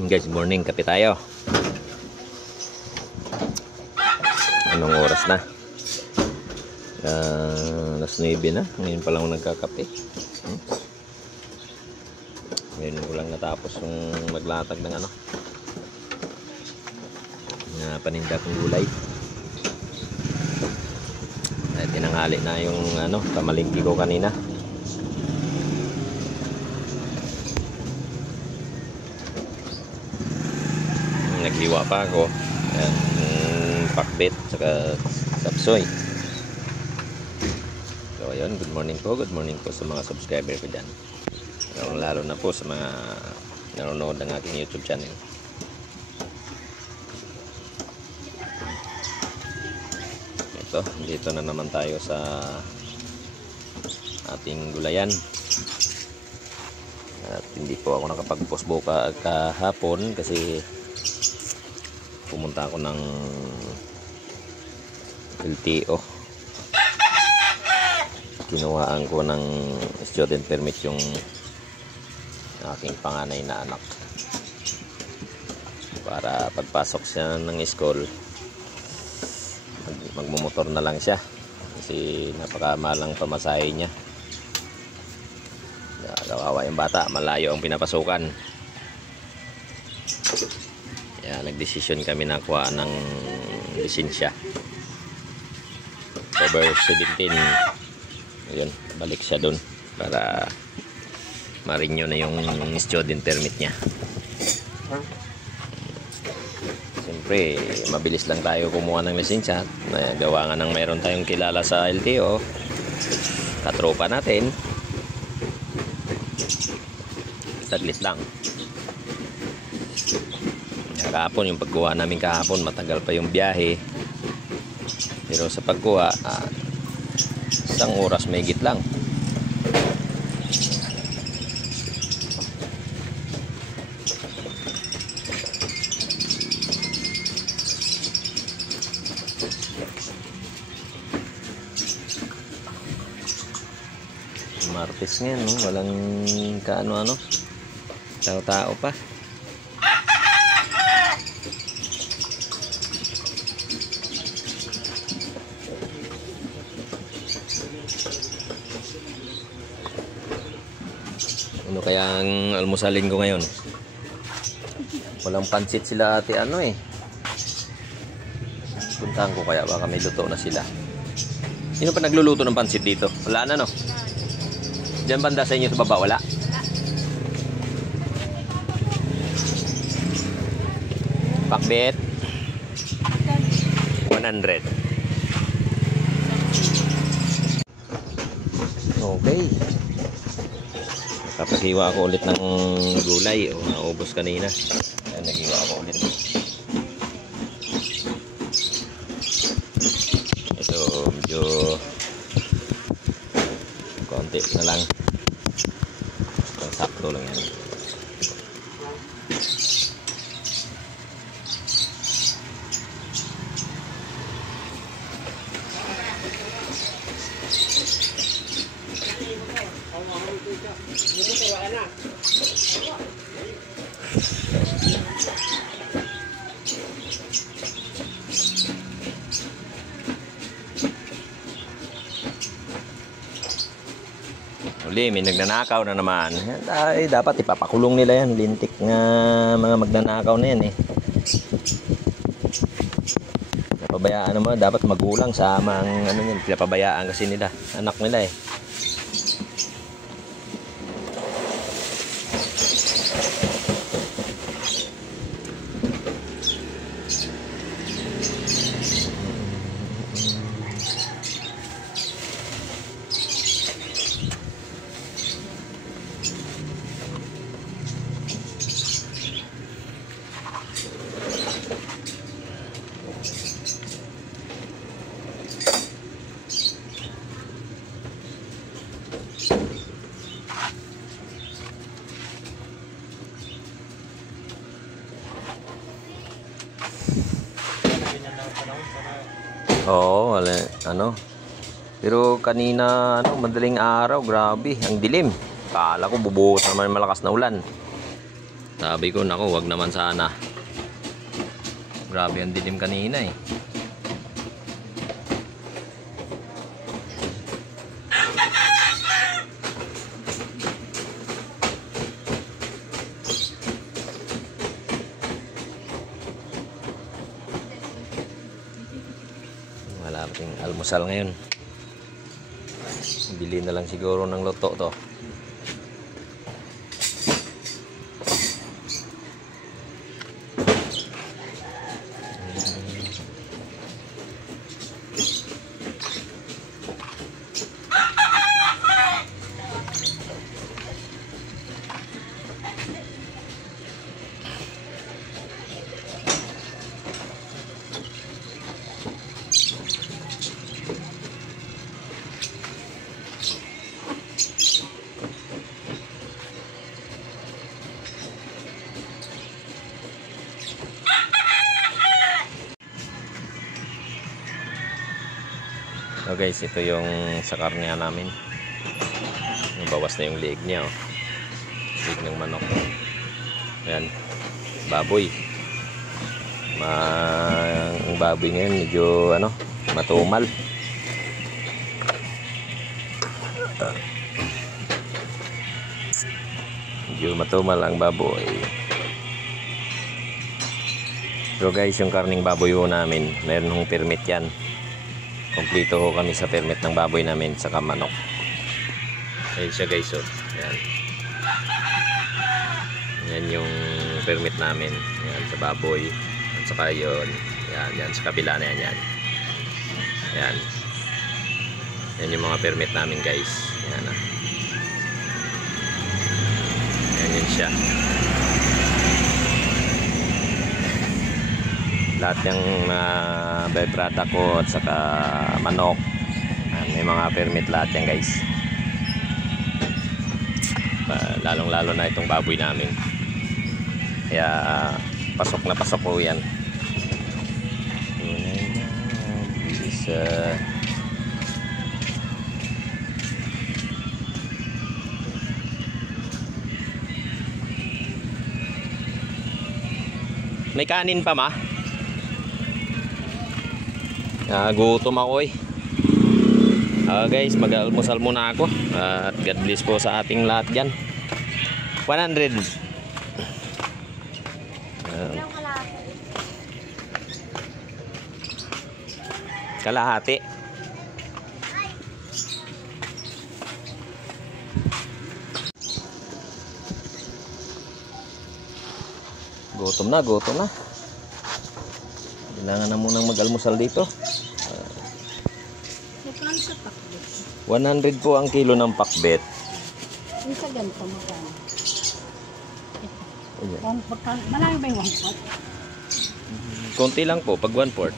Guys, morning, kape tayo. Anong oras na? Alas 9 na. Ngayon pa lang ako nagkakape. Ngayon ko lang natapos yung maglatag ng paninda kong gulay. Tinanghali na yung kamalingki ko kanina. Naghiwa pa ako. Ayan, pakbet saka sapsoy. So ayun, good morning po sa mga subscriber ko dyan, lalo na po sa mga nanonood ng aking YouTube channel. Ito, dito na naman tayo sa ating gulayan. At hindi po ako nakapag-post kahapon kasi pumunta ako ng LTO. Kinuhaan ko ng student permit yung aking panganay na anak para pagpasok siya ng school magmumotor na lang siya kasi napakamalang pamasahe niya. Kawawa yung bata, malayo ang pinapasukan. Kaya nagdesisyon kami na kuha ng lisensya. Over 17. Ayun, balik siya dun para ma-renew na yung student permit niya. Siyempre, mabilis lang tayo kumuha ng lisensya. Gawa nga ng mayroon tayong kilala sa LTO, katropa natin. Saglit lang. Kahapon, yung pagkuha namin kahapon, matagal pa yung biyahe. Pero sa pagkuha, isang oras may higit lang. Martes ngayon, no? Walang kaano-ano, tao-tao pa. Ano kaya ang almusalin ko ngayon? Walang pansit sila ate Puntahan ko kaya baka may luto na sila. Sino pa nagluluto ng pansit dito? Wala na, no? Diyan banda sa inyo sa baba, wala? Pakbet 100. Okay. Nakapaghiwa ako ulit ng gulay. Naubos kanina. Ayan, naghiwa ako ulit. Ito, medyo konti na lang. Sakto lang yan. Uli, may nagnanakaw na naman. Ay, dapat ipapakulong nila yan. Lintik nga mga magnanakaw na yan Pabayaan naman, dapat magulang sa amang yan. Pinapabayaan kasi nila, anak nila Oo, wala, Pero kanina, madaling araw, grabe, ang dilim. Kala ko bubuhos naman malakas na ulan. Sabi ko, naku, wag naman sana. Grabe ang dilim kanina eh. Wala pating almusal ngayon. Bili na lang siguro ng luto to. So guys, ito yung sa karne namin. Bawas na yung leg niya, oh. Leg ng manok. Ayan, baboy. Ang baboy ngayon medyo ano, matumal. Medyo matumal ang baboy. So guys, yung karning baboy ho namin, meron hong permit yan. Kompleto ho kami sa permit ng baboy namin sa manok. Ayan siya guys, oh. Ayan. Yan yung permit namin. Ayan, sa baboy. At saka yun. Ayan, yan sa kabila na yan. Yan. Ayan. Yan yung mga permit namin guys. Ayan, ah. Ayan yun siya. Lahat yung byproduct ko at saka manok, may mga permit lahat yan guys. Lalong lalo na itong baboy namin, kaya pasok na pasok po yan. May kanin pa ma? Gutom ako eh. Guys, mag-almusal muna ako. At God bless po sa ating lahat dyan. 100. Kalahati. Gutom na, gutom na. Kailangan na munang mag-almusal dito. 100 po ang kilo ng pakbet. Yung sa ganito magkano? Malaki ba yung 1/4? Konti lang po pag 1/4.